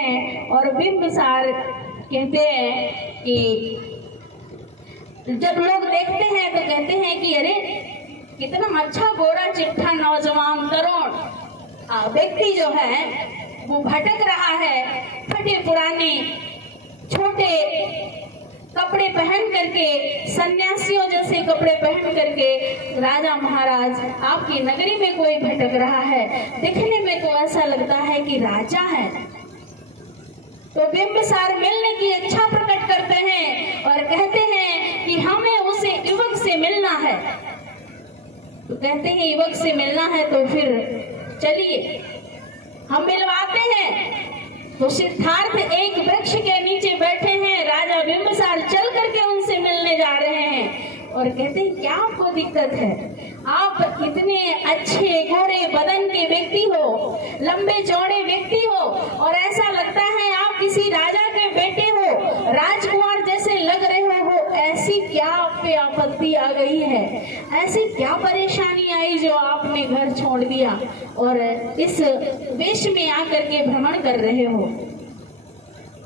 हैं और बिंबिसार कहते हैं कि जब लोग देखते हैं तो कहते हैं कि अरे कितना अच्छा गोरा चिट्ठा नौजवान तरुण व्यक्ति जो है वो भटक रहा है, फटे पुराने छोटे कपड़े पहन करके, सन्यासियों जैसे कपड़े पहन करके राजा महाराज आपकी नगरी में कोई भटक रहा है। देखने में तो ऐसा लगता है कि राजा है। तो बिंबिसार मिलने की इच्छा प्रकट करते हैं और कहते हैं कि हमें उसे युवक से मिलना है। तो कहते हैं युवक से मिलना है तो फिर चलिए हम मिलवाते हैं। तो सिद्धार्थ एक वृक्ष के नीचे बैठे हैं, राजा बिंबिसार चल करके उनसे मिलने जा रहे हैं और कहते हैं क्या आपको दिक्कत है? आप इतने अच्छे गोरे बदन के व्यक्ति हो, लंबे चौड़े व्यक्ति हो और ऐसा लगता है आप किसी राजा के बेटे हो, राजकुमार जैसे लग रहे हो। ऐसी क्या आप पे आपत्ति आ गई है? ऐसी क्या परेशानी आई जो आपने घर छोड़ दिया और इस वेश में आकर के भ्रमण कर रहे हो?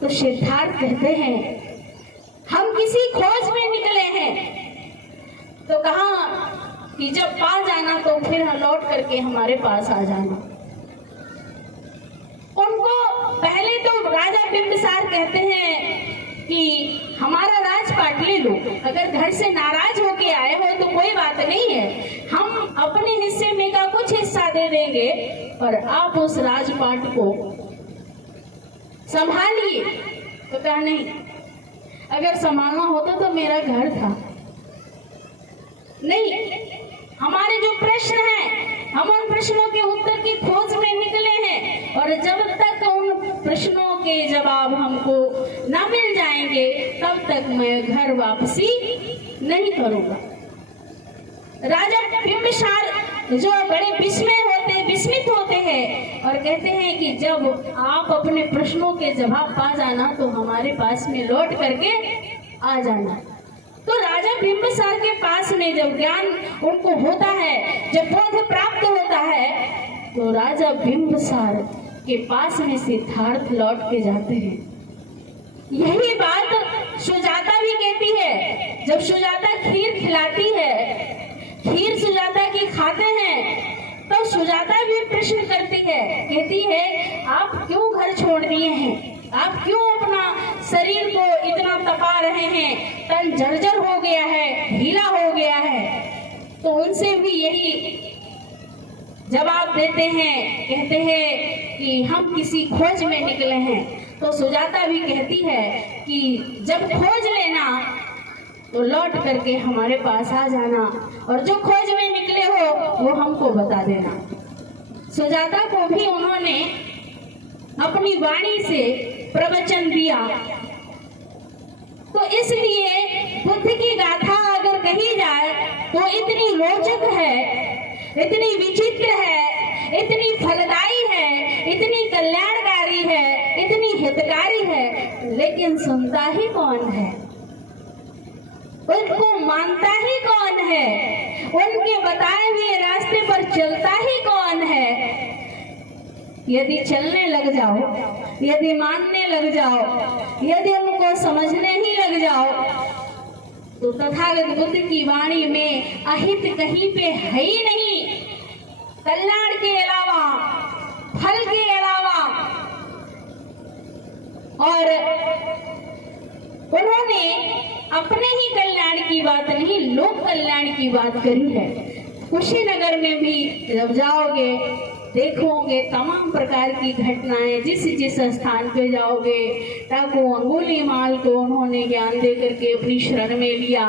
तो सिद्धार्थ कहते हैं हम किसी खोज में निकले हैं। तो कहा कि जब पा जाना तो फिर लौट करके हमारे पास आ जाना। उनको पहले तो राजा बिंबिसार कहते हैं कि हमारा राजपाट ले लो, अगर घर से नाराज होके आए हो तो कोई बात नहीं है, हम अपने हिस्से में का कुछ हिस्सा दे देंगे और आप उस राजपाट को संभालिए। तो कहा नहीं, अगर संभालना होता तो मेरा घर था। नहीं, हमारे जो प्रश्न हैं हम उन प्रश्नों के उत्तर की खोज में निकले हैं और जब तक उन प्रश्नों के जवाब हमको न मिल जाएंगे तब तक मैं घर वापसी नहीं करूंगा। राजा बिंबिसार जो बड़े विस्मित होते हैं और कहते हैं कि जब आप अपने प्रश्नों के जवाब पा जाना तो हमारे पास में लौट करके आ जाना। तो राजा बिंबिसार के पास में जब ज्ञान उनको होता है, जब बोध प्राप्त होता है, तो राजा बिंबिसार के पास में सिद्धार्थ लौट के जाते हैं। यही बात सुजाता भी कहती है। जब सुजाता खीर खिलाती है, खीर सुजाता की खाते हैं, तो सुजाता भी प्रश्न करती है, कहती है आप क्यों घर छोड़ दिए हैं? आप क्यों अपना शरीर को इतना तपा रहे हैं? तन जर्जर हो गया है, ढीला हो गया है। तो उनसे भी यही जवाब देते हैं, कहते हैं कि हम किसी खोज में निकले हैं। तो सुजाता भी कहती है कि जब खोज लेना तो लौट करके हमारे पास आ जाना और जो खोज में निकले हो वो हमको बता देना। सुजाता को भी उन्होंने अपनी वाणी से प्रवचन दिया। तो इसलिए बुद्ध की गाथा अगर कही जाए तो इतनी रोचक है, इतनी विचित्र है, इतनी फलदायी है, इतनी कल्याणकारी है, इतनी हितकारी है, लेकिन सुनता ही कौन है? उनको मानता ही कौन है? उनके बताए हुए रास्ते पर चलता ही कौन है? यदि चलने लग जाओ, यदि मानने लग जाओ, यदि उनको समझने ही लग जाओ तो तथागत बुद्ध की वाणी में अहित कहीं पे है ही नहीं। कल्याण के अलावा, फल के अलावा। और उन्होंने अपने ही कल्याण की बात नहीं, लोक कल्याण की बात करी है। कुशीनगर में भी जब जाओगे देखोगे तमाम प्रकार की घटनाएं, जिस स्थान पे जाओगे, टाको अंगुलीमाल को उन्होंने ज्ञान दे करके अपनी शरण में लिया।